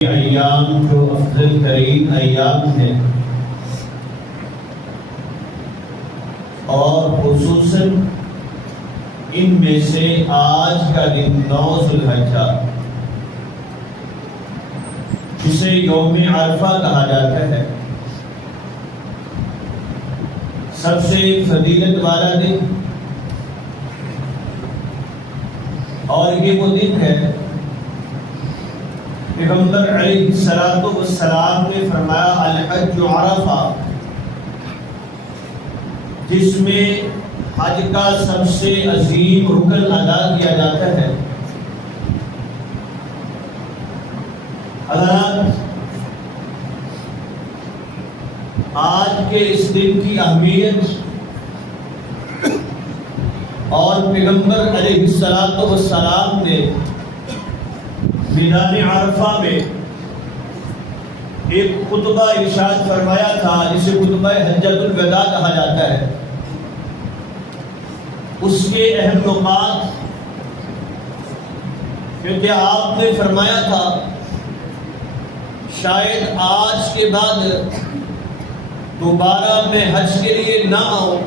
ایام جو افضل ترین ایام ہیں اور خصوصاً ان میں سے آج کا دن 9 ذی الحجہ جسے یوم عرفہ کہا جاتا ہے، سب سے فضیلت والا دن، اور یہ وہ دن ہے پیغمبر علیہ السلام نے فرمایا الحج عرفہ، جس میں حج کا سب سے عظیم رکن ادا کیا جاتا ہے۔ حضرات، آج کے اس دن کی اہمیت اور پیغمبر علیہ السلام نے میدان عرفہ میں ایک خطبہ ارشاد فرمایا تھا جسے خطبہ حجۃ الوداع کہا جاتا ہے۔ اس کے اہم نکات، کیونکہ آپ نے فرمایا تھا شاید آج کے بعد دوبارہ میں حج کے لیے نہ آؤں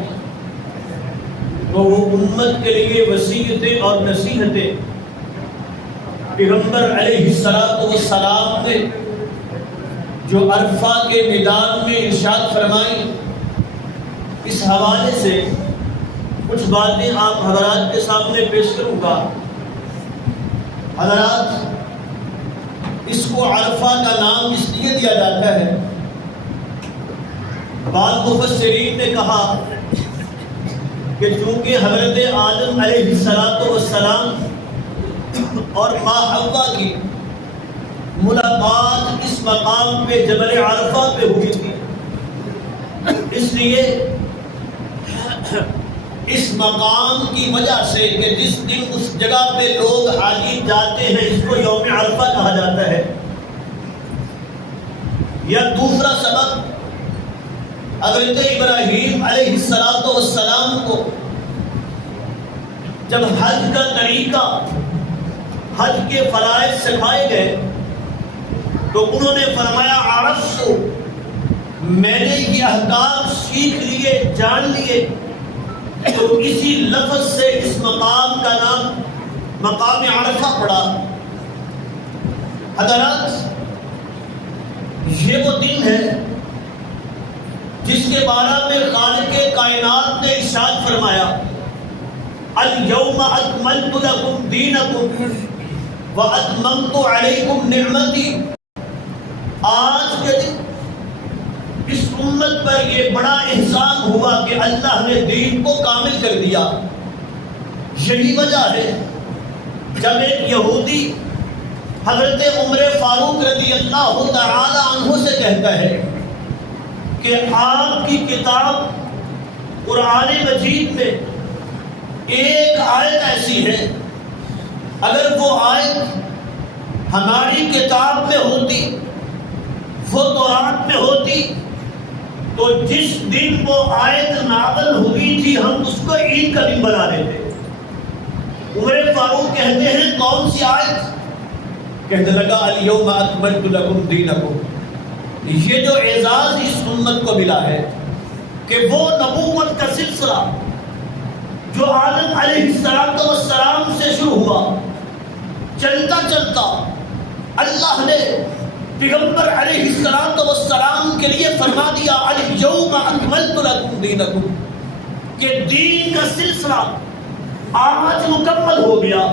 تو وہ امت کے لیے وصیتیں اور نصیحتیں پیغمبر علیہ السلام نے جو عرفہ کے میدان میں ارشاد فرمائی، اس حوالے سے کچھ باتیں آپ حضرات کے سامنے پیش کروں گا۔ حضرات، اس کو عرفہ کا نام اس لیے دیا جاتا ہے، بعض مفسرین نے کہا کہ چونکہ حضرت آدم علیہ السلام اور ماں حوا کی ملاقات اس مقام پہ جبل عرفہ پہ ہوئی تھی، اس لیے اس مقام کی وجہ سے کہ جس دن اس جگہ پہ لوگ حاجی جاتے ہیں اس کو یوم عرفہ کہا جاتا ہے۔ یا دوسرا سبب، حضرت ابراہیم علیہ السلام کو جب حج کا طریقہ، حج کے فرائض سکھائے گئے تو انہوں نے فرمایا عرفتو، میں نے یہ احکام سیکھ لیے، جان لیے، تو اسی لفظ سے اس مقام کا نام مقام عرفہ پڑا۔ حضرات، یہ وہ دن ہے جس کے بارے میں خالق کائنات نے ارشاد فرمایا اليوم اکملت لکم دینکم وَأَتْمَمْتُ عَلَيْكُمْ نِعْمَتِي۔ آج کے دن اس امت پر یہ بڑا احسان ہوا کہ اللہ نے دین کو کامل کر دیا۔ یہی وجہ ہے جب ایک یہودی حضرت عمر فاروق رضی اللہ تعالی عنہ سے کہتا ہے کہ آپ کی کتاب قرآن مجید میں ایک آیت ایسی ہے، اگر وہ آیت ہماری کتاب میں ہوتی، وہ تورات میں ہوتی، تو جس دن وہ آیت نازل ہوئی تھی ہم اس کو عید کا دن بنا دیتے۔ عمر فاروق کہتے ہیں کون سی آیت؟ کہنے لگا الیوم اکملت لکم دینکم۔ یہ جو اعزاز اس امت کو ملا ہے کہ وہ نبوت کا سلسلہ جو آدم علیہ السلام سے شروع ہوا، چلتا چلتا اللہ نے پیغمبر علیہ السلام کے لیے فرما دیا الیوم اکملت لکم دینکم، کہ دین کا سلسلہ آج مکمل ہو گیا۔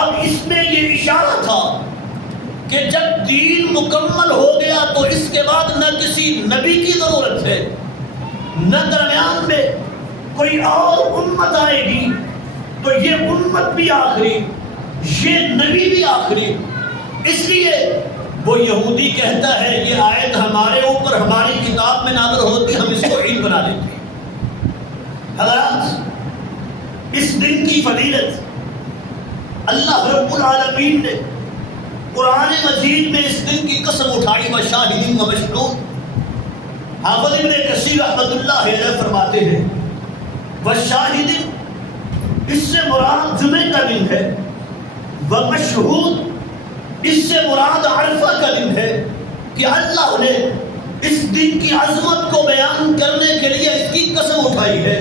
اب اس میں یہ اشارہ تھا کہ جب دین مکمل ہو گیا تو اس کے بعد نہ کسی نبی کی ضرورت ہے، نہ درمیان میں کوئی اور امت آئے گی، تو یہ امت بھی آخری، یہ نبی بھی آخری۔ اس لیے وہ یہودی کہتا ہے یہ آیت ہمارے اوپر ہماری کتاب میں نازل ہوتی، ہم اس کو عید بنا دیتے۔ حضرات، اس دن کی فضیلت اللہ رب العالمین نے قرآن مجید میں اس دن کی قسم اٹھائی، وشاہد ومشہود۔ حافظ ابن کثیر رحمۃ اللہ علیہ فرماتے ہیں وشاہد، اس سے مراد جمعے کا دن ہے، ومشہود، اس سے مراد عرفہ کا دن ہے کہ اللہ نے اس دن کی عظمت کو بیان کرنے کے لیے اس کی قسم اٹھائی ہے.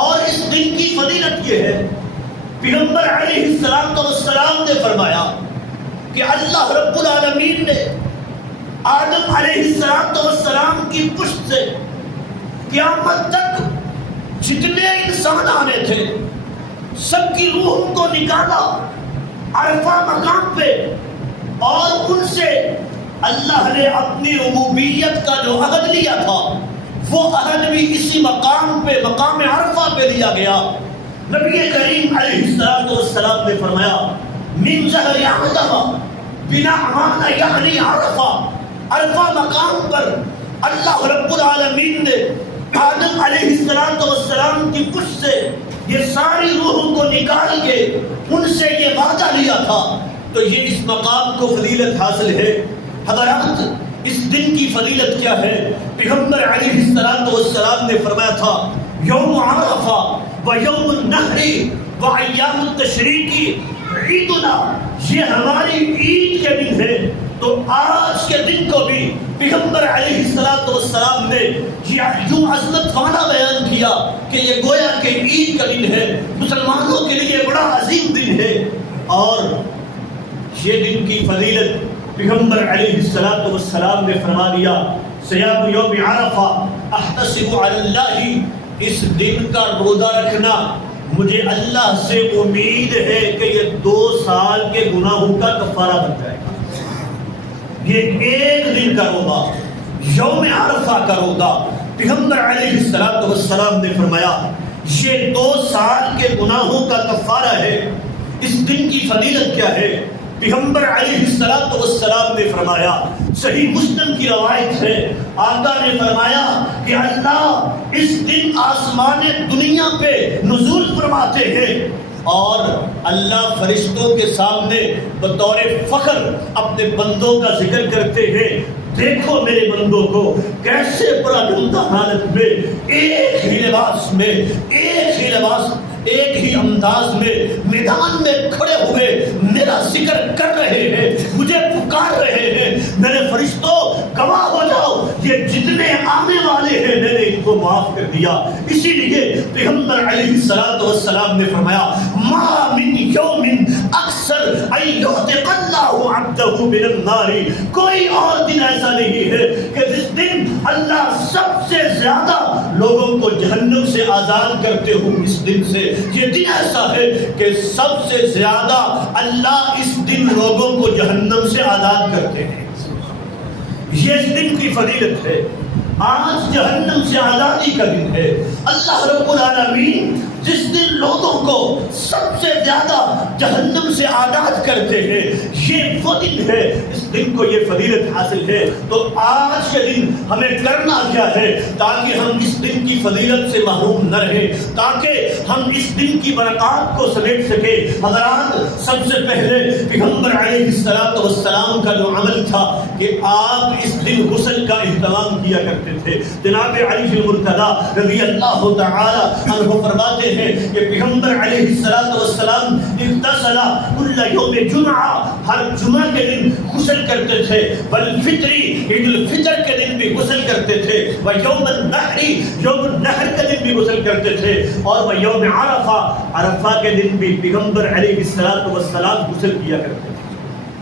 اور اس دن کی فضیلت یہ ہے، پیغمبر علیہ السلام نے فرمایا کہ اللہ رب العالمین نے آدم علیہ السلام کی پشت سے قیامت تک جتنے انسان آنے تھے سب کی روح کو نکالا عرفہ مقام پہ، اور ان سے اللہ نے اپنی ربوبیت کا جو عہد لیا تھا وہ عہد بھی اسی مقام پہ، مقام عرفہ پہ لیا گیا. نبی کریم علیہ السلام نے فرمایا من ظہر آدم بنعمان یعنی عرفہ. عرفہ مقام پر اللہ رب العالمین نے آدم علیہ السلام کی پشت سے یہ ساری روحوں کو نکال کے ان سے یہ وعدہ لیا تھا. تو یہ اس مقام کو فضیلت حاصل ہے. حضرات اس دن کی فضیلت کیا ہے؟ پیغمبر علیہ السلام نے فرمایا تھا یوم عرفہ و یوم النحر و ایام التشریق عیدنا، یہ ہماری عید کے دن ہے. تو آج کے دن کو بھی پیغمبر علیہ السلام نے یہ جو عظمت والا بیان کیا کہ یہ گویا کہ عید کا دن ہے، مسلمانوں کے لیے بڑا عظیم دن ہے. اور یہ دن کی فضیلت پیغمبر علیہ السلام نے فرما دیا صیام یوم عرفہ احتسب علی اللہ، اس دن کا روزہ رکھنا مجھے اللہ سے امید ہے کہ یہ 2 سال کے گناہوں کا کفارہ بن جائے گا. یہ ایک دن کا روزہ، یوم عرفہ کا روزہ، پیغمبر علیہ السلام نے فرمایا یہ 2 سال کے گناہوں کا کفارہ ہے. اس دن کی فضیلت کیا ہے؟ پیغمبر علیہ السلام نے فرمایا، صحیح مسلم کی روایت ہے، آقا نے فرمایا کہ اللہ اس دن آسمان دنیا پہ نزول فرماتے ہیں اور اللہ فرشتوں کے سامنے بطور فخر اپنے بندوں کا ذکر کرتے ہیں، دیکھو میرے بندوں کو کیسے بڑا عمدہ حالت میں ایک ہی لباس میں، ایک ہی انداز میں میدان میں کھڑے ہوئے میرا ذکر کر رہے ہیں، مجھے پکار رہے ہیں. میرے فرشتوں گواہ ہو جاؤ یہ جتنے آنے والے ہیں میں نے ان کو معاف کر دیا. اسی لیے پیغمبر علیہ السلام نے فرمایا ما من یوم اکثر ان یعتق اللہ عبدہ من النار، کوئی اور دن ایسا نہیں ہے کہ جس دن اللہ سب سے زیادہ لوگوں کو جہنم سے آزاد کرتے ہوں. اس دن سے یہ دن ایسا ہے کہ سب سے زیادہ اللہ اس دن لوگوں کو جہنم سے آزاد کرتے ہیں. یہ اس دن کی فضیلت ہے. آج جہنم سے آزادی کا دن ہے. اللہ رب العالمین جس دن لوگوں کو سب سے زیادہ جہنم سے آزاد کرتے ہیں یہ وہ دن ہے، اس دن کو یہ فضیلت حاصل ہے. تو آج کے دن ہمیں کرنا کیا ہے تاکہ ہم اس دن کی فضیلت سے محروم نہ رہیں، تاکہ ہم اس دن کی برکات کو سمیٹ سکیں. حضرات سب سے پہلے پیغمبر علیہ السلام کا جو عمل تھا کہ آپ اس دن غسل کا اہتمام کیا کرتے تھے. جناب علی المرتضی رضی اللہ تعالی عنہ فرماتے ہیں کہ پیغمبر علیہ السلام اغتسل کل یوم جمعہ، ہر جمعہ کے دن غسل کرتے تھے. والفطری، عید الفطر کے دن بھی غسل کرتے تھے. ویوم النحر، یوم النحر کے دن بھی غسل کرتے تھے. اور ویوم عرفہ، عرفہ کے دن بھی پیغمبر علیہ السلام غسل کیا کرتے تھے.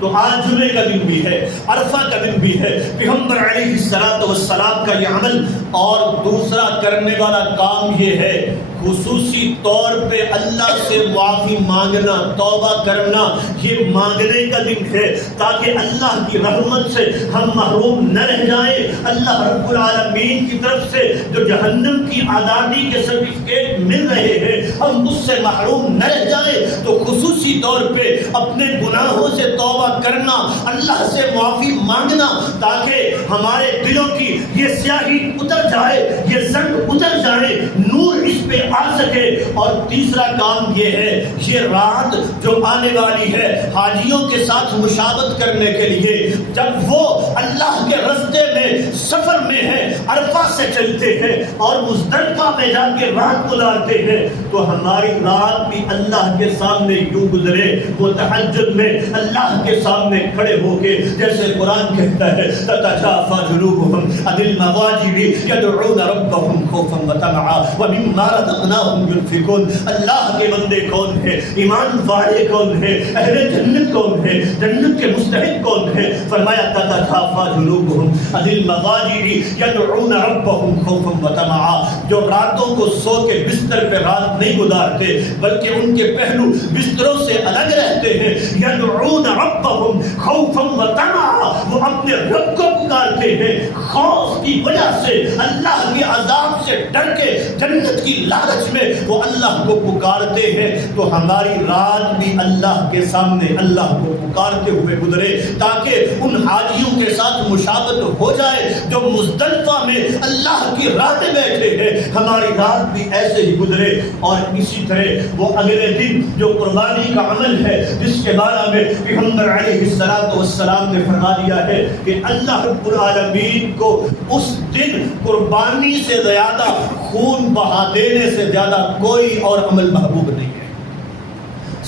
تو آج جمعے کا دن بھی ہے، عرفہ کا دن بھی ہے، پیغمبر علیہ السلام کا یہ عمل. اور دوسرا کرنے والا کام یہ ہے خصوصی طور پہ اللہ سے معافی مانگنا، توبہ کرنا. یہ مانگنے کا دن ہے تاکہ اللہ کی رحمت سے ہم محروم نہ رہ جائیں. اللہ رب العالمین کی طرف سے جو جہنم کی آزادی کے سرٹیفکیٹ مل رہے ہیں ہم اس سے محروم نہ رہ جائیں. تو خصوصی طور پہ اپنے گناہوں سے توبہ کرنا، اللہ سے معافی مانگنا تاکہ ہمارے دلوں کی یہ سیاہی اتر جائے، یہ زنگ اتر جائے، نور اس پہ آ سکے. اور تیسرا کام یہ ہے یہ رات جو آنے والی ہے حاجیوں کے ساتھ مشابہت کرنے کے لیے، جب وہ اللہ کے راستے میں سفر میں ہیں، عرفہ سے چلتے ہیں اور مزدلفہ میں جا کے رات گزارتے ہیں، تو ہماری رات بھی اللہ کے سامنے یوں گزرے. وہ تہجد میں اللہ کے کے سامنے کھڑے ہو کے جیسے قرآن کہتا ہے تتجافى جنوبهم عن المضاجع يدعون ربهم خوفا وطمعا ومما رزقناهم ينفقون. اللہ کے بندے کون ہیں؟ ایمان والے کون ہیں؟ اہل جنت کون ہیں؟ جنت کے مستحق کون ہیں؟ فرمایا تتجافى جنوبهم عن المضاجع يدعون ربهم خوفا وطمعا. جو راتوں کو سو کے بستر پہ رات نہیں گزارتے بلکہ ان کے پہلو بستروں سے الگ رہتے ہیں. يدعون ربهم خوفا وطمعا. وہ اپنے رب کو پکارتے ہیں خوف کی وجہ سے، اللہ کے عذاب سے ڈر کے، جنت کی لالچ میں وہ اللہ کو پکارتے ہیں. تو ہماری رات بھی اللہ کے سامنے اللہ کو پکارتے ہوئے گزرے تاکہ ان حاجیوں کے ساتھ مشابہت ہو جائے جو مزدلفہ میں اللہ کی راہ میں بیٹھے ہیں. ہماری رات بھی ایسے ہی گزرے. اور اسی طرح وہ اگلے دن جو قربانی کا عمل ہے جس کے بارے میں پیغمبر علیہ السلام نے فرما دیا ہے کہ اللہ رب العالمین کو اس دن قربانی سے زیادہ، خون بہا دینے سے زیادہ کوئی اور عمل محبوب نہیں ہے.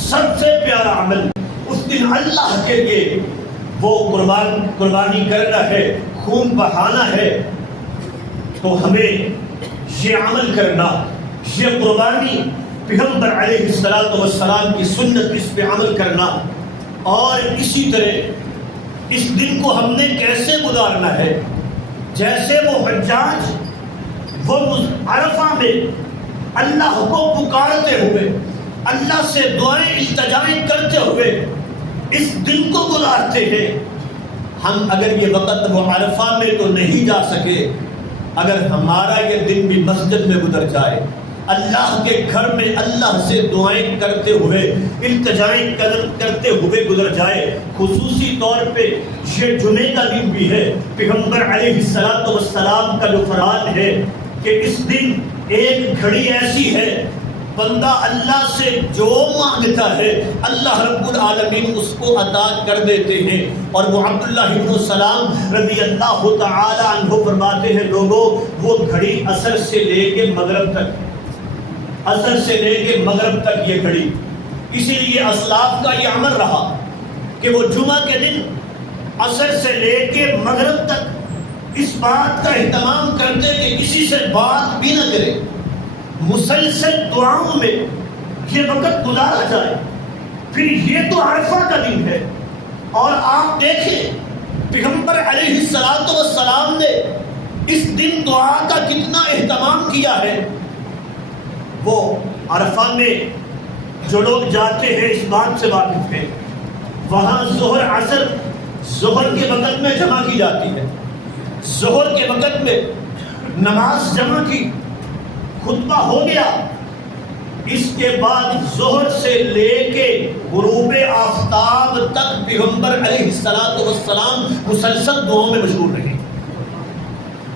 سب سے پیارا عمل اس دن اللہ کے لیے وہ قربانی کرنا ہے، خون بہانا ہے. تو ہمیں یہ عمل کرنا، یہ قربانی پیغمبر علیہ السلام کی سنت، اس پہ عمل کرنا. اور اسی طرح اس دن کو ہم نے کیسے گزارنا ہے؟ جیسے وہ حجاج وہ عرفہ میں اللہ کو پکارتے ہوئے، اللہ سے دعائیں التجائیں کرتے ہوئے اس دن کو گزارتے ہیں. ہم اگر یہ وقت وہ عرفہ میں تو نہیں جا سکے، اگر ہمارا یہ دن بھی مسجد میں گزر جائے، اللہ کے گھر میں اللہ سے دعائیں کرتے ہوئے، التجائیں کرتے ہوئے گزر جائے. خصوصی طور پہ یہ جمعے کا دن بھی ہے. پیغمبر علیہ السلام کا جو فرمان ہے کہ اس دن ایک گھڑی ایسی ہے بندہ اللہ سے جو مانگتا ہے اللہ رب العالمین اس کو عطا کر دیتے ہیں. اور وہ عبداللہ ابن سلام رضی اللہ تعالی عنہ فرماتے ہیں لوگوں وہ گھڑی عصر سے لے کے مغرب تک، عصر سے لے کے مغرب تک یہ گھڑی. اسی لیے اسلاف کا یہ عمل رہا کہ وہ جمعہ کے دن عصر سے لے کے مغرب تک اس بات کا اہتمام کرتے کہ کسی سے بات بھی نہ کرے، مسلسل دعاؤں میں یہ وقت گزارا جائے. پھر یہ تو عرفہ کا دن ہے. اور آپ دیکھیں پیغمبر علیہ السلام نے اس دن دعا کا کتنا اہتمام کیا ہے. وہ عرفہ میں جو لوگ جاتے ہیں اس بات سے واقف ہیں، وہاں ظہر عصر ظہر کے وقت میں جمع کی جاتی ہے. ظہر کے وقت میں نماز جمع کی، خطبہ ہو گیا، اس کے بعد ظہر سے لے کے غروب آفتاب تک پیغمبر علیہ السلام مسلسل دعاؤں میں مشغول رہے.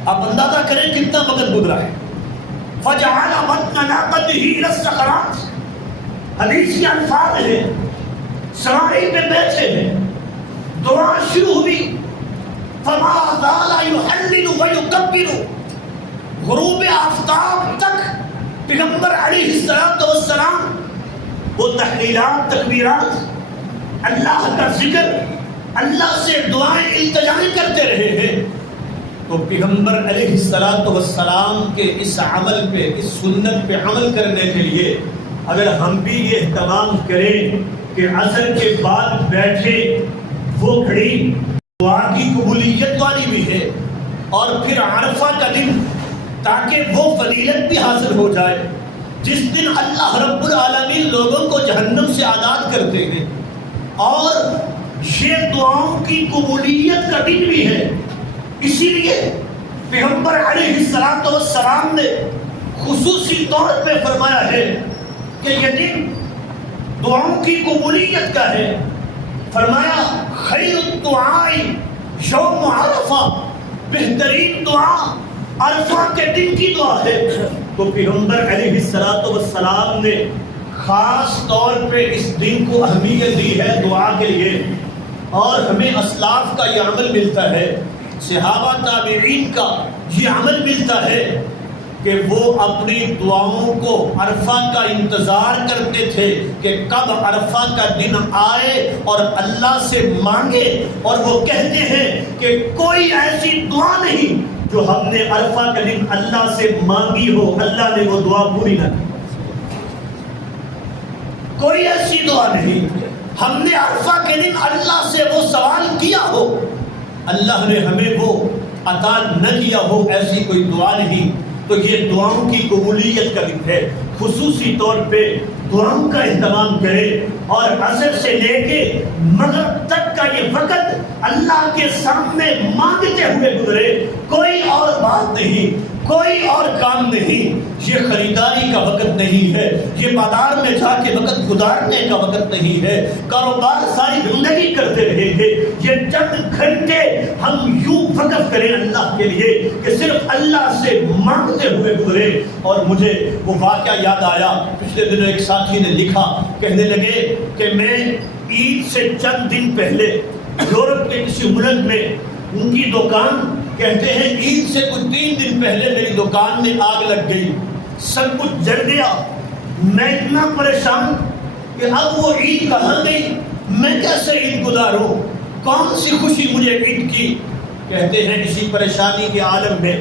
آپ اندازہ کریں کتنا وقت گزرا ہے. فجعل بطن ناقته الى الصخرات، حدیث کے الفاظ ہیں، سواری پہ بیٹھے ہیں، دعا شروع ہوئی، فما زال يحلل ويكبر. غروب آفتاب تک پیغمبر علیہ السلام وہ تحلیلات، تکبیرات، اللہ کا ذکر، اللہ سے دعائیں التجائیں کرتے رہے ہیں. تو پیغمبر علیہ السلام کے اس عمل پہ، اس سنت پہ عمل کرنے کے لیے اگر ہم بھی یہ اہتمام کریں کہ عصر کے بعد بیٹھے وہ گھڑی دعا کی قبولیت والی بھی ہے، اور پھر عرفہ کا دن تاکہ وہ فضیلت بھی حاصل ہو جائے جس دن اللہ رب العالمین لوگوں کو جہنم سے آزاد کرتے ہیں. اور یہ دعاؤں کی قبولیت کا دن بھی ہے. اسی لیے پیغمبر علیہ السلام نے خصوصی طور پہ فرمایا ہے کہ یہ دن دعاؤں کی قبولیت کا ہے. فرمایا خیر الدعاء یوم عرفہ، بہترین دعا عرفہ کے دن کی دعا ہے. تو پیغمبر علیہ السلام نے خاص طور پہ اس دن کو اہمیت دی ہے دعا کے لیے. اور ہمیں اسلاف کا یہ عمل ملتا ہے، صحابہ تابعین کا یہ عمل ملتا ہے. کہ وہ اپنی دعاؤں کو عرفہ کا انتظار کرتے تھے کہ کب عرفہ کا دن آئے اور اللہ سے مانگے، اور وہ کہتے ہیں کہ کوئی ایسی دعا نہیں جو ہم نے عرفہ کے دن اللہ سے مانگی ہو اللہ نے وہ دعا پوری نہ کی۔ کوئی ایسی دعا نہیں ہم نے عرفہ کے دن اللہ سے وہ سوال کیا ہو اللہ نے ہمیں وہ عطا نہ کیا ہو، ایسی کوئی دعا نہیں۔ تو یہ دعاؤں کی قبولیت کا دن ہے، خصوصی طور پہ دعاؤں کا اہتمام کرے، اور عصر سے لے کے مغرب تک کا یہ وقت اللہ کے سامنے مانگتے ہوئے گزرے، کوئی اور بات نہیں، کوئی اور کام نہیں۔ یہ خریداری کا وقت نہیں ہے، یہ بازار میں جا کے وقت گزارنے کا وقت نہیں ہے، کاروبار ساری زندگی کرتے رہیں گے۔ یہ چند گھنٹے ہم یوں وقف کریں اللہ کے لیے کہ صرف اللہ سے مانگتے ہوئے گزرے۔ اور مجھے وہ واقعہ یاد آیا، پچھلے دنوں ایک ساتھی نے لکھا، کہنے لگے کہ میں عید سے چند دن پہلے یورپ کے کسی ملک میں ان کی دکان، کہتے ہیں عید سے کچھ 3 دن پہلے میری دکان میں آگ لگ گئی، سب کچھ جل گیا، میں اتنا پریشان کہ اب وہ عید کہاں گئی، میں کیسے عید گزاروں، کون سی خوشی مجھے عید کی۔ کہتے ہیں اسی پریشانی کے عالم میں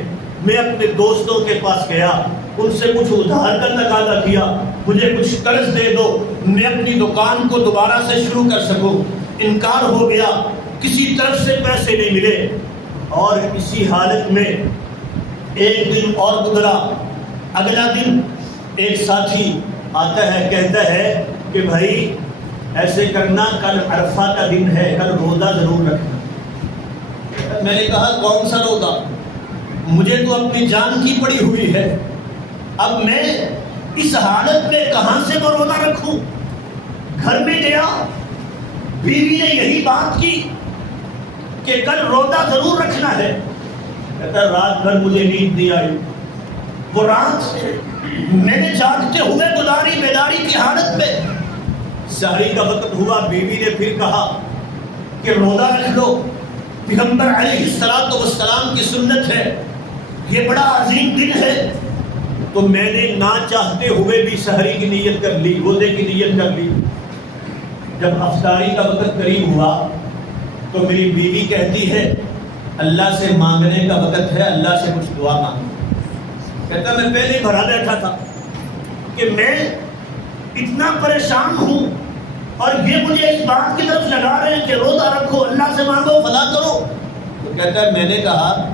میں اپنے دوستوں کے پاس گیا، ان سے کچھ ادھار کا تقاضا کیا، مجھے کچھ قرض دے دو میں اپنی دکان کو دوبارہ سے شروع کر سکوں۔ انکار ہو گیا، کسی طرف سے پیسے نہیں ملے، اور اسی حالت میں ایک دن اور گزرا۔ اگلا دن ایک ساتھی آتا ہے، کہتا ہے کہ بھائی ایسے کرنا، کل عرفہ کا دن ہے، کل روزہ ضرور رکھنا۔ میں نے کہا کون سا روزہ، مجھے تو اپنی جان کی پڑی ہوئی ہے، اب میں اس حالت میں کہاں سے وہ روزہ رکھوں۔ گھر میں گیا، بیوی نے یہی بات کی کہ کل روزہ ضرور رکھنا ہے۔ کہتا رات بھر مجھے نیند نہیں آئی، وہ رات میں نے جاگتے ہوئے گزاری بیداری کی حالت میں۔ سحری کا وقت ہوا، بیوی نے پھر کہا کہ روزہ رکھ لو، پیغمبر علیہ السلام کی سنت ہے، یہ بڑا عظیم دن ہے۔ تو میں نے نہ چاہتے ہوئے بھی سحری کی نیت کر لی، روزے کی نیت کر لی۔ جب افطاری کا وقت قریب ہوا تو میری بیوی کہتی ہے اللہ سے مانگنے کا وقت ہے، اللہ سے کچھ دعا مانگو۔ کہتا میں پہلے بھرا بیٹھا تھا کہ میں اتنا پریشان ہوں اور یہ مجھے اس بات کی طرف لگا رہے ہیں کہ روزہ رکھو، اللہ سے مانگو، فلا کرو۔ تو کہتا ہے میں نے کہا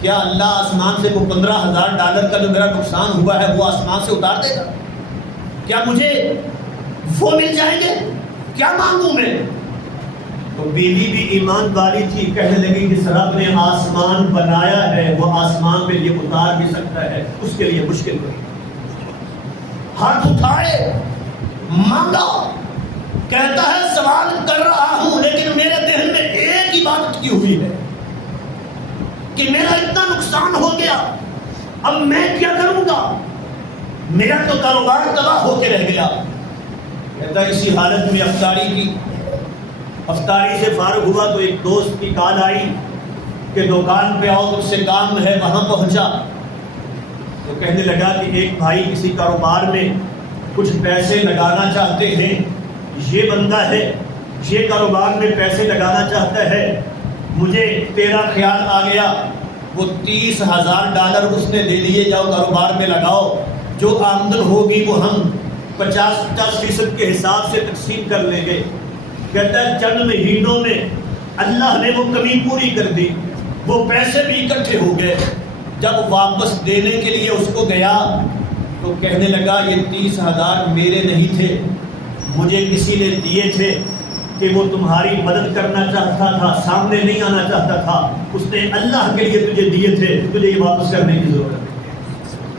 کیا اللہ آسمان سے وہ $15,000 کا جو میرا نقصان ہوا ہے وہ آسمان سے اتار دے گا؟ کیا مجھے وہ مل جائیں گے؟ کیا مانگوں میں؟ تو بیوی بھی ایمان والی تھی، کہنے لگی جس رب نے آسمان بنایا ہے وہ آسمان پہ یہ اتار بھی سکتا ہے، اس کے لیے مشکل نہیں۔ ہاتھ اٹھائے، مانگا، کہتا ہے سوال کر رہا ہوں لیکن میرے ذہن میں ایک ہی بات کی ہوئی ہے کہ میرا اتنا نقصان ہو گیا، اب میں کیا کروں گا، میرا تو کاروبار تباہ ہو کے رہ گیا۔ کہتا اسی حالت میں افطاری کی، افطاری سے فارغ ہوا تو ایک دوست کی کال آئی کہ دکان پہ آؤ، تجھ سے کام ہے۔ وہاں پہنچا تو کہنے لگا کہ ایک بھائی کسی کاروبار میں کچھ پیسے لگانا چاہتے ہیں، یہ بندہ ہے، یہ کاروبار میں پیسے لگانا چاہتا ہے، مجھے تیرا خیال آ گیا، وہ $30,000 اس نے دے دیے، جاؤ کاروبار میں لگاؤ، جو آمدن ہوگی وہ ہم 50% کے حساب سے تقسیم کر لیں گے۔ کہتا ہے چند مہینوں میں اللہ نے وہ کمی پوری کر دی، وہ پیسے بھی اکٹھے ہو گئے۔ جب واپس دینے کے لیے اس کو گیا تو کہنے لگا یہ 30,000 میرے نہیں تھے، مجھے کسی نے دیے تھے کہ وہ تمہاری مدد کرنا چاہتا تھا، سامنے نہیں آنا چاہتا تھا، اس نے اللہ کے لیے تجھے دیے تھے، تجھے یہ واپس کرنے کی ضرورت ہے۔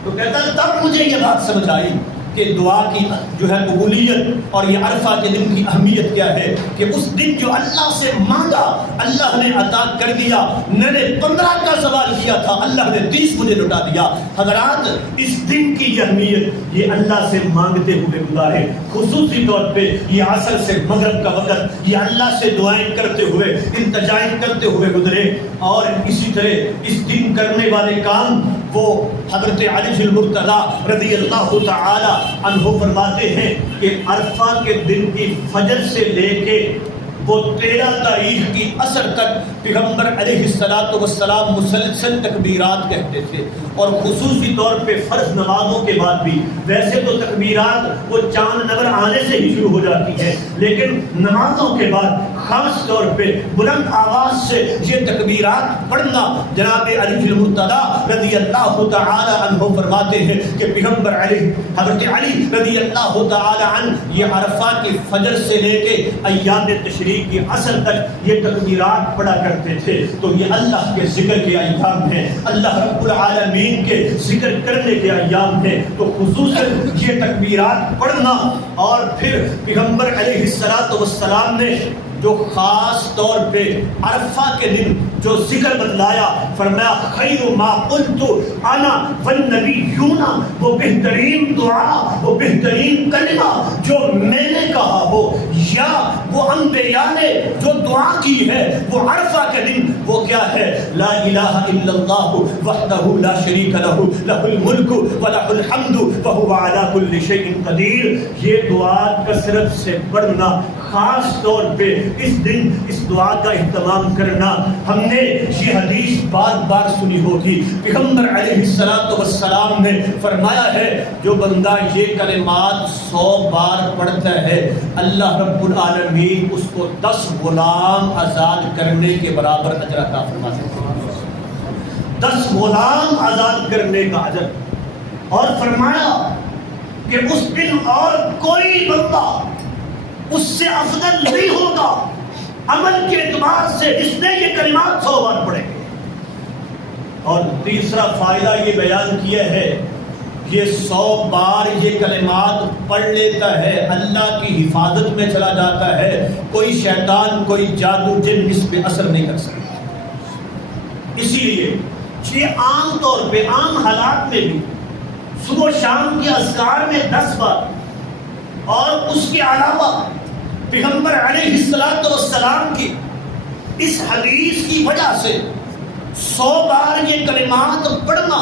تو کہتا ہے تب مجھے یہ بات سمجھ آئی کہ دعا کی جو ہے قبولیت اور یہ عرفہ کے دن کی اہمیت کیا ہے کہ اس دن جو اللہ سے مانگا اللہ نے عطا کر دیا. میں نے 15 کا سوال کیا تھا، اللہ نے 30 مجھے لوٹا دیا. حضرات اس دن کی یہ اہمیت یہ اللہ سے مانگتے ہوئے گزارے. خصوصی طور پہ یہ عصر سے مغرب کا وقت یہ اللہ سے دعائیں کرتے ہوئے التجائیں کرتے ہوئے گزرے. اور اسی طرح اس دن کرنے والے کام وہ حضرت علی المرتضی رضی اللہ تعالی عنہ فرماتے ہیں کہ عرفہ کے دن کی فجر سے لے کے وہ 13 تاریخ کی عصر تک پیغمبر علیہ السلام مسلسل تکبیرات کہتے تھے. اور خصوصی طور پہ فرض نمازوں کے بعد بھی، ویسے تو تکبیرات وہ چاند نظر آنے سے ہی شروع ہو جاتی ہے، لیکن نمازوں کے بعد خاص طور پہ بلند آواز سے یہ تکبیرات پڑھنا. جناب علی المرتضی رضی اللہ تعالی عنہ فرماتے ہیں کہ پیغمبر حضرت علی رضی اللہ تعالی عنہ یہ عرفہ کی فجر سے لے کے ایام تشریق کی عصر تک یہ تکبیرات پڑھا کرتے تھے. تو یہ اللہ کے ذکر کے ایام ہیں، اللہ رب العالمین کے ذکر کرنے کے ایام ہیں. تو خصوصاً یہ تکبیرات پڑھنا اور پھر پیغمبر علیہ السلام نے جو خاص طور پہ عرفہ کے دن جو ذکر بتلایا، فرمایا خیر ما قلت انا والنبیون، وہ بہترین دعا وہ بہترین کلمہ جو میں نے کہا ہو یا وہ انبیاء نے جو دعا کی ہے وہ عرفہ کے دن وہ کیا ہے؟ لا الہ الا اللہ وحدہ لا شریک لہ لہ الملک ولہ الحمد وہو علی کل شیء قدیر. یہ دعا کثرت سے پڑھنا، خاص طور پہ اس دن اس دعا کا اہتمام کرنا. ہم نے یہ حدیث بار بار سنی ہوگی، پیغمبر علیہ السلام نے فرمایا ہے جو بندہ یہ کلمات 100 بار پڑھتا ہے اللہ رب العالمین اس کو 10 غلام آزاد کرنے کے برابر اجر عطا فرماتے ہیں. 10 غلام آزاد کرنے کا اجر. اور فرمایا کہ اس دن اور کوئی بندہ اس سے افضل نہیں ہوگا عمل کے اعتبار سے جس نے یہ کلمات 100 بار پڑھے. اور تیسرا فائدہ یہ بیان کیا ہے کہ 100 بار یہ کلمات پڑھ لیتا ہے اللہ کی حفاظت میں چلا جاتا ہے، کوئی شیطان کوئی جادو جن اس پہ اثر نہیں کر سکتا. اسی لیے یہ عام طور پہ عام حالات میں بھی صبح و شام کے اذکار میں 10 بار اور اس کے علاوہ پیغمبر علیہ السلام کی اس حدیث کی وجہ سے 100 بار یہ کلمات پڑھنا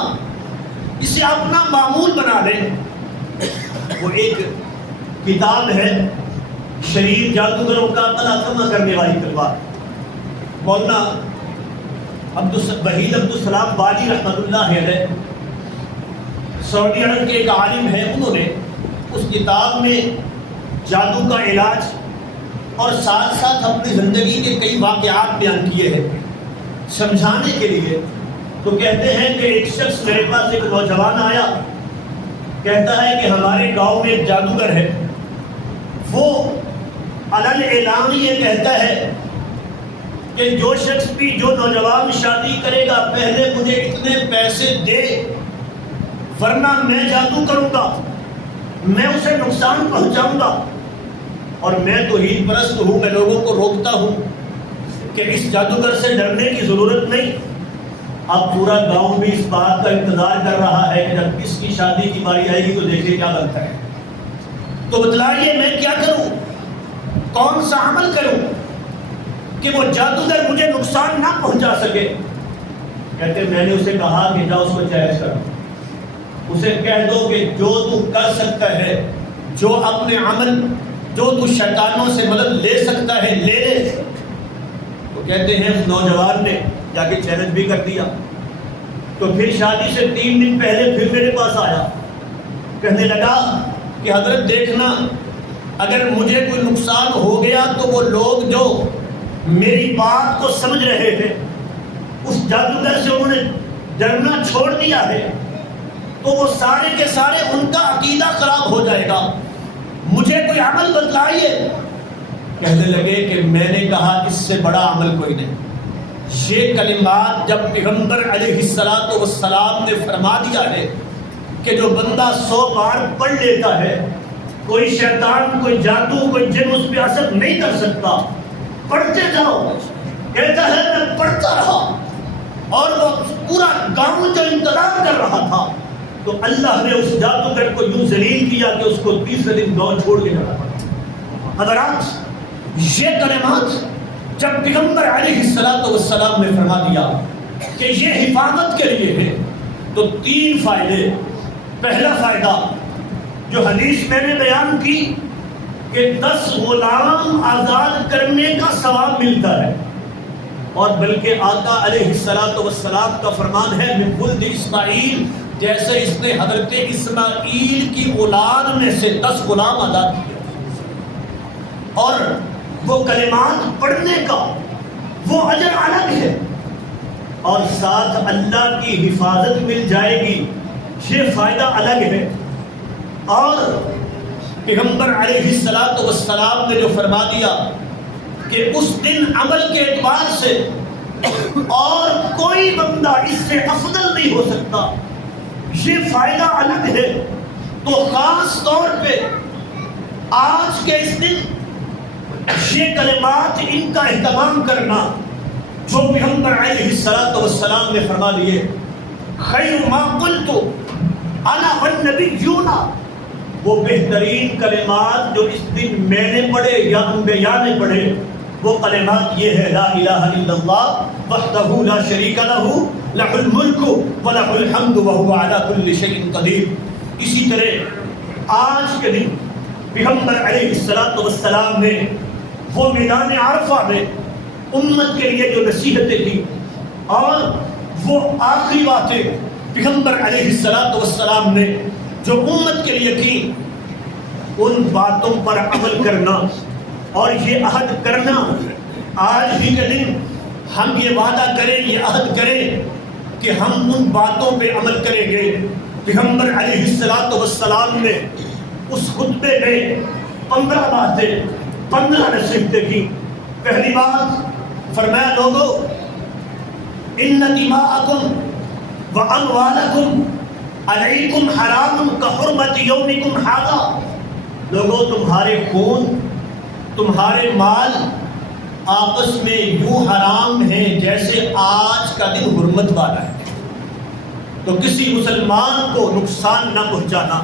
اسے اپنا معمول بنا لیں. وہ ایک کتاب ہے شریر جادوگروں کا تلافمہ کرنے والی تلوار، مولانا وحید عبدالسلام باجی رحمۃ اللہ علیہ سعودی عرب کے ایک عالم ہیں. انہوں نے اس کتاب میں جادو کا علاج اور ساتھ ساتھ اپنی زندگی کے کئی واقعات بیان کیے ہیں سمجھانے کے لیے. تو کہتے ہیں کہ ایک شخص میرے پاس ایک نوجوان آیا، کہتا ہے کہ ہمارے گاؤں میں ایک جادوگر ہے، وہ علن اعلان یہ کہتا ہے کہ جو شخص بھی جو نوجوان شادی کرے گا پہلے مجھے اتنے پیسے دے ورنہ میں جادو کروں گا، میں اسے نقصان پہنچاؤں گا. اور میں توحید پرست ہوں، میں لوگوں کو روکتا ہوں کہ اس جادوگر سے ڈرنے کی ضرورت نہیں. اب پورا گاؤں بھی اس بات کا انتظار کر رہا ہے کہ جب کس کی شادی کی باری آئے گی تو دیکھیں کیا بنتا ہے. تو بتلائیے میں کیا کروں، کون سا عمل کروں کہ وہ جادوگر مجھے نقصان نہ پہنچا سکے. کہتے میں نے اسے کہا کہ جا اس کو چیلنج کرو، اسے کہہ دو کہ جو تو کر سکتا ہے، جو اپنے عمل جو تو شیطانوں سے مدد لے سکتا ہے لے لے. تو کہتے ہیں اس نوجوان نے جا کے چیلنج بھی کر دیا. تو پھر شادی سے 3 دن پہلے پھر میرے پاس آیا، کہنے لگا کہ حضرت دیکھنا اگر مجھے کوئی نقصان ہو گیا تو وہ لوگ جو میری بات کو سمجھ رہے تھے اس جادوگر سے انہوں نے ڈرنا چھوڑ دیا ہے تو وہ سارے کے سارے ان کا عقیدہ خراب ہو جائے گا، مجھے کوئی عمل بتلائیے. کہنے لگے کہ میں نے کہا اس سے بڑا عمل کوئی نہیں. یہ کلمات جب پیغمبر علیہ السلام نے فرما دیا ہے کہ جو بندہ 100 بار پڑھ لیتا ہے کوئی شیطان کوئی جادو کوئی جن اس پہ اثر نہیں کر سکتا. پڑھتے جاؤ. کہتا ہے میں پڑھتا رہا اور وہ پورا گاؤں جو انتظار کر رہا تھا تو اللہ نے اس جادوگر کو یوں ذلیل کیا کہ اس کو 30 دن گاؤں چھوڑ کے جانا پڑا. حضرات یہ کلمات جب پیغمبر علیہ السلام نے فرما دیا کہ یہ حفاظت کے لیے ہے تو 3 فائدے. پہلا فائدہ جو حدیث میں نے بیان کی کہ 10 غلام آزاد کرنے کا ثواب ملتا ہے اور بلکہ آقا علیہ السلام کا فرمان ہے من ولد اسماعیل، جیسے اس نے حضرت اسماعیل کی اولاد میں سے 10 غلام آزاد کیے. اور وہ کلمات پڑھنے کا وہ اجر الگ ہے اور ساتھ اللہ کی حفاظت مل جائے گی، یہ فائدہ الگ ہے. اور پیغمبر علیہ السلام نے جو فرما دیا کہ اس دن عمل کے اعتبار سے اور کوئی بندہ اس سے افضل نہیں ہو سکتا، یہ فائدہ الگ ہے. تو خاص طور پہ آج کے اس دن یہ کلمات ان کا اہتمام کرنا جو پیغمبر علیہ السلام نے فرما دیے. خیر ما قلت انا والنبیون، وہ بہترین کلمات جو اس دن میں نے پڑھے یا انبیاء نے پڑھے وہ کلمات یہ ہے لا الہ الا اللہ وحدہ لا شریک لہ لہ الملک ولہ الحمد وہو علی کل شیء قدیر. اسی طرح آج کے دن پیغمبر علیہ السلام نے وہ میدان عرفہ میں امت کے لیے جو نصیحتیں کی اور وہ آخری باتیں پیغمبر علیہ السلام نے جو امت کے لیے کی، ان باتوں پر عمل کرنا اور یہ عہد کرنا. آج بھی کے دن ہم یہ وعدہ کریں، یہ عہد کریں کہ ہم ان باتوں پہ عمل کریں گے. پیغمبر علیہ السلام نے اس خطبے میں 15 باتیں 15 نصیحتیں کی. پہلی بات فرمایا لوگو ان دماءکم واموالکم علیکم حرام کحرمت یومکم ھذا، لوگوں تمہارے خون تمہارے مال آپس میں یوں حرام ہیں جیسے آج کا دن حرمت والا ہے. تو کسی مسلمان کو نقصان نہ پہنچانا.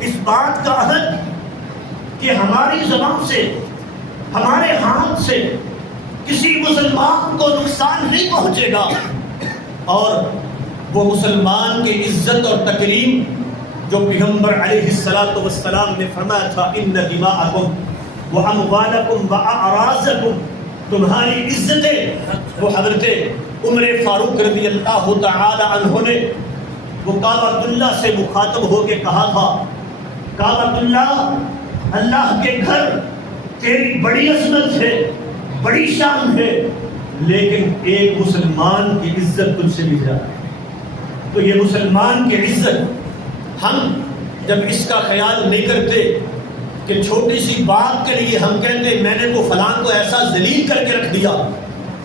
اس بات کا عہد کہ ہماری زبان سے ہمارے ہاتھ سے کسی مسلمان کو نقصان نہیں پہنچے گا اور وہ مسلمان کی عزت اور تکریم جو پیغمبر علیہ السلام نے فرمایا تھا ان دماءکم واموالکم واعراضکم، تمہاری عزتیں. وہ حضرت عمر فاروق رضی اللہ تعالی عنہ نے وہ کعبۃ اللہ سے مخاطب ہو کے کہا تھا کعبۃ اللہ، اللہ کے گھر تیری بڑی عظمت ہے بڑی شان ہے لیکن ایک مسلمان کی عزت تجھ سے بھی زیادہ ہے. تو یہ مسلمان کی عزت ہم جب اس کا خیال نہیں کرتے کہ چھوٹی سی بات کے لیے ہم کہتے میں نے تو فلاں کو ایسا ذلیل کر کے رکھ دیا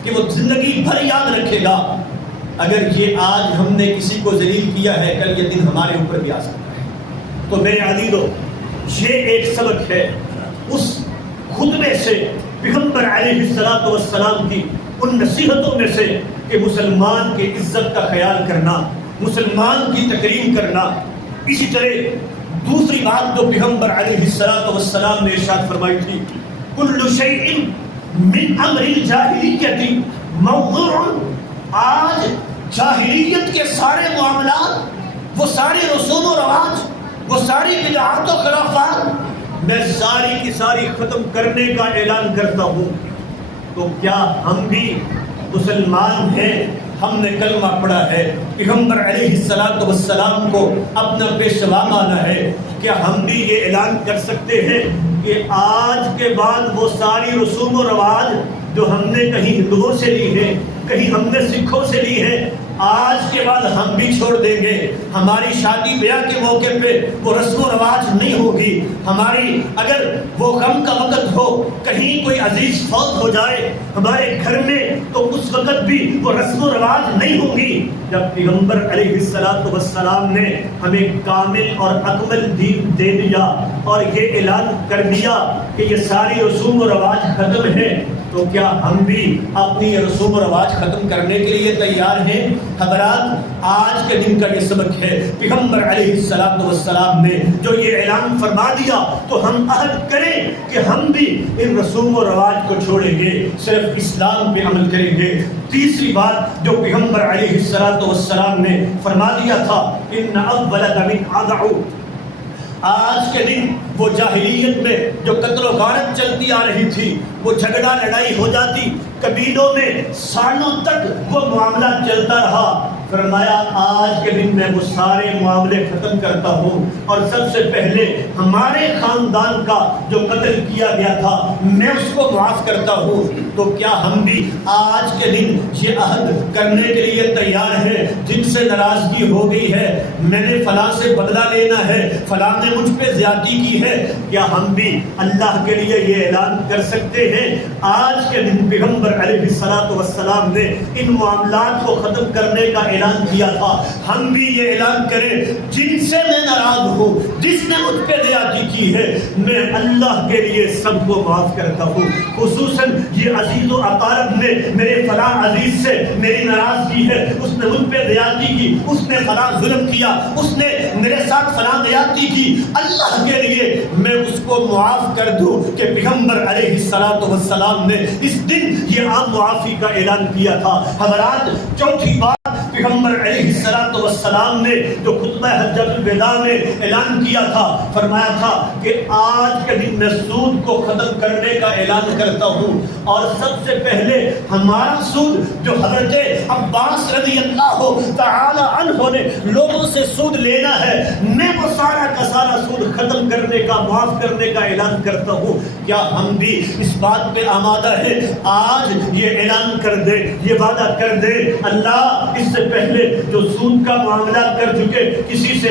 کہ وہ زندگی بھر یاد رکھے گا. اگر یہ آج ہم نے کسی کو ذلیل کیا ہے کل یہ دن ہمارے اوپر بھی آ سکتا ہے. تو میرے عزیزو یہ ایک سبق ہے اس خطبے سے پیغمبر علیہ السلام کی ان نصیحتوں میں سے کہ مسلمان کی عزت کا خیال کرنا، مسلمان کی تکریم کرنا. اسی طرح دوسری بات جو پیغمبر علیہ السلام نے ارشاد فرمائی تھی کل شیء من امر الجاہلیت موضوع، آج جاہلیت کے سارے معاملات، وہ سارے رسوم و رواج، وہ ساری بدعات و خرافات میں ساری کی ساری ختم کرنے کا اعلان کرتا ہوں. تو کیا ہم بھی مسلمان ہیں؟ ہم نے کلمہ پڑھا ہے، پیغمبر علیہ السلام کو اپنا پیشوا مانا ہے. کیا ہم بھی یہ اعلان کر سکتے ہیں کہ آج کے بعد وہ ساری رسوم و رواج جو ہم نے کہیں ہندوؤں سے لی ہیں، کہیں ہم نے سکھوں سے لی ہے، آج کے بعد ہم بھی چھوڑ دیں گے. ہماری شادی بیاہ کے موقع پہ وہ رسم و رواج نہیں ہوگی. ہماری اگر وہ غم کا وقت ہو، کہیں کوئی عزیز فوت ہو جائے ہمارے گھر میں، تو اس وقت بھی وہ رسم و رواج نہیں ہوں گی. جب پیغمبر علیہ السلام نے ہمیں کامل اور اکمل دین دے دیا اور یہ اعلان کر دیا کہ یہ ساری رسوم و رواج ختم ہیں، تو کیا ہم بھی اپنی رسوم و رواج ختم کرنے کے لیے تیار ہیں؟ حضرات، آج کے دن کا یہ سبق ہے. پیغمبر علیہ السلام نے جو یہ اعلان فرما دیا تو ہم عہد کریں کہ ہم بھی ان رسوم و رواج کو چھوڑیں گے، صرف اسلام پہ عمل کریں گے. تیسری بات جو پیغمبر علیہ السلام نے فرما دیا تھا، ان اول من اضعوا، آج کے دن وہ جاہلیت میں جو قتل و غارت چلتی آ رہی تھی، وہ جھگڑا لڑائی ہو جاتی قبیلوں میں، سالوں تک وہ معاملہ چلتا رہا. فرمایا آج کے دن میں وہ سارے معاملے ختم کرتا ہوں، اور سب سے پہلے ہمارے خاندان کا جو قتل کیا گیا تھا میں اس کو معاف کرتا ہوں. تو کیا ہم بھی آج کے دن یہ عہد کرنے کے لیے تیار ہیں؟ جن سے ناراضگی ہو گئی ہے، میں نے فلاں سے بدلہ لینا ہے، فلاں نے مجھ پہ زیادتی کی ہے، کیا ہم بھی اللہ کے لیے یہ اعلان کر سکتے ہیں؟ آج کے دن پیغمبر علیہ السلام نے ان معاملات کو ختم کرنے کا اعلان کیا تھا. ہم بھی یہ اعلان کریں، جن سے میں ناراض ہوں، جس نے مجھ پہ زیادتی کی ہے، میں اللہ کے لیے سب کو معاف کرتا ہوں. خصوصاً یہ عزیز و اقارب نے میرے فلاں عزیز سے میری ناراضگی ہے، اس نے مجھ پہ زیادتی کی، اس نے فلاں ظلم کیا، اس نے میرے ساتھ فلاں زیادتی کی، اللہ کے لیے میں اس کو معاف کر دوں. کہ پیغمبر علیہ السلام نے اس دن یہ عام معافی کا اعلان کیا تھا. حضرات، چوتھی بات پیغمبر علیہ السلام نے جو خطبہ حجۃ الوداع میں اعلان کیا تھا، فرمایا تھا کہ آج کے دن میں سود کو ختم کرنے کا اعلان کرتا ہوں. اور سب سے پہلے ہمارا سود جو حضرت عباس رضی اللہ تعالی عنہ نے لوگوں سے سود لینا ہے، میں وہ سارا کا سارا سود ختم کرنے کا، معاف کرنے کا اعلان کرتا ہوں. کیا ہم بھی اس بات پہ آمادہ ہیں؟ آج یہ اعلان کر دے، یہ وعدہ کر دے، اللہ اس سے پہلے جو سود کا معاملہ کر چکے، کسی سے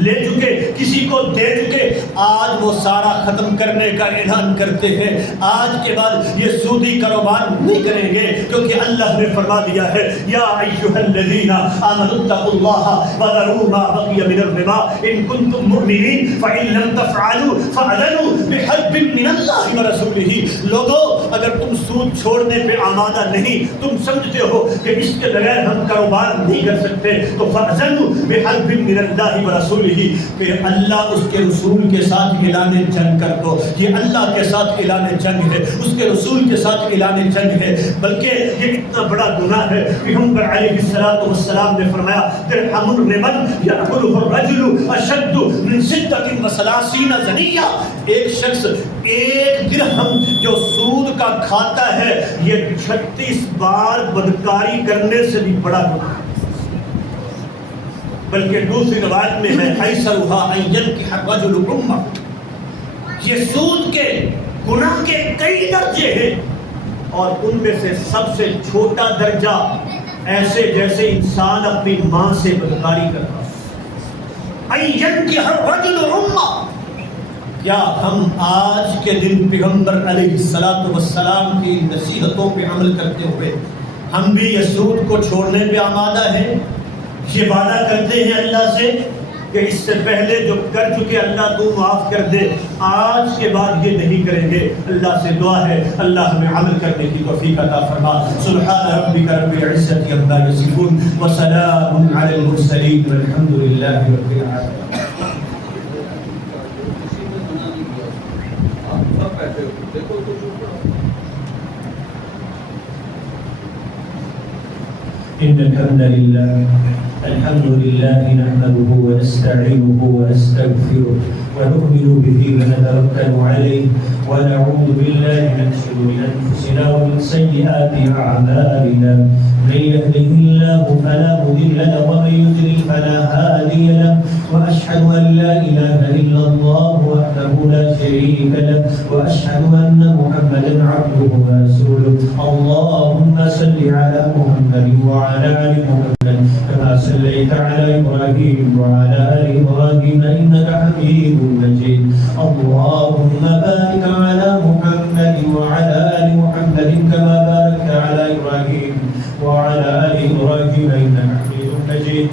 لے چکے، کسی کو دے چکے، آج وہ سارا ختم کرنے کا اعلان کرتے ہیں. آج کے بعد یہ سودی کاروبار نہیں کریں گے، کیونکہ اللہ نے فرما دیا ہے، یا ایھا الذین آمنوا اتقوا اللہ وذروا ما بقی من الربا ان کنتم مؤمنین فإن لم تفعلوا فأذنوا بحرب من اللہ ورسولہ. لوگوں، اگر تم سود چھوڑنے پہ آمادہ نہیں، تم سمجھتے ہو کہ اس کے بغیر ہم کاروبار نہیں کر سکتے، تو فأذنوا بحرب من اللہ ورسولہ، کہ اللہ اس کے رسول کے ساتھ اعلان جنگ کر دو. یہ اللہ کے ساتھ اعلان جنگ ہے، اس کے رسول کے ساتھ اعلان جنگ ہے. بلکہ یہ اتنا بڑا گناہ ہے، پیغمبر علیہ السلام نے فرمایا، درہم الربا یأکلہ الرجل اشد من 36 زنیہ. ایک شخص ایک درہم جو سود کا کھاتا ہے، یہ 36 بار بدکاری کرنے سے بھی بڑا گناہ ہے. بلکہ دوسری روایت میں ہے، ایسرھا ان ینکح الرجل امہ. یہ سود کے گناہ کے کئی درجے ہیں، اور ان میں سے سب سے چھوٹا درجہ ایسے جیسے انسان اپنی ماں سے بدکاری کرتا ہے. ان ینکح الرجل امہ. کیا ہم آج کے دن پیغمبر علیہ السلام کی نصیحتوں پہ عمل کرتے ہوئے ہم بھی یہ سود کو چھوڑنے پہ آمادہ ہیں؟ یہ وعدہ کرتے ہیں اللہ سے کہ اس سے پہلے جو کر چکے اللہ تو معاف کر دے، آج کے بعد یہ نہیں کریں گے. اللہ سے دعا ہے اللہ ہمیں عمل کرنے کی توفیق عطا فرما. سبحان ربک رب العزة عما یصفون وسلام علی المرسلین والحمد للہ رب العالمین. إن الحمد لله نحمده ونستعينه ونستغفره ونؤمن به ونتوكل عليه ونعوذ بالله من شرور أنفسنا ومن سيئات أعمالنا من يهده الله فلا مضل له ومن يضلل فلا هادي له وأشهد أن لا إله إلا الله وحده لا شريك له وأشهد أن محمدا عبده ورسوله اللهم صل على محمد وعلى آل محمد كما صليت على إبراهيم وعلى آل إبراهيم إنك حميد مجيد اللهم بارك على محمد وعلى آل محمد كما باركت على إبراهيم وعلى آل إبراهيم إنك حميد مجيد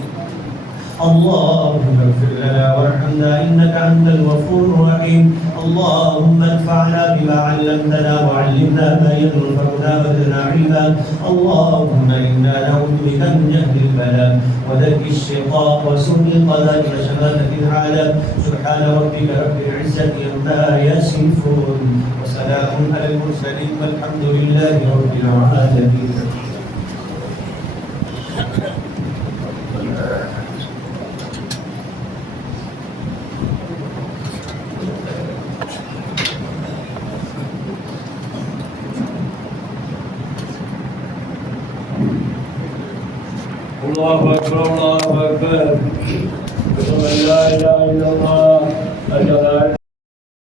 اللهم اغفر لنا وارحمنا إنك أنت الغفور الرحيم اللهم انفعنا بما علمتنا وعلمنا ما ينفعنا وزدنا علما اللهم إنا نعوذ بك من جهل البلاء ودرك الشقاق وسوء القضاء وشماتة العالم سبحان ربك رب العزة عما يصفون وسلام على المرسلين والحمد لله رب العالمين. الله أكبر الله أكبر أشهد أن لا إله إلا الله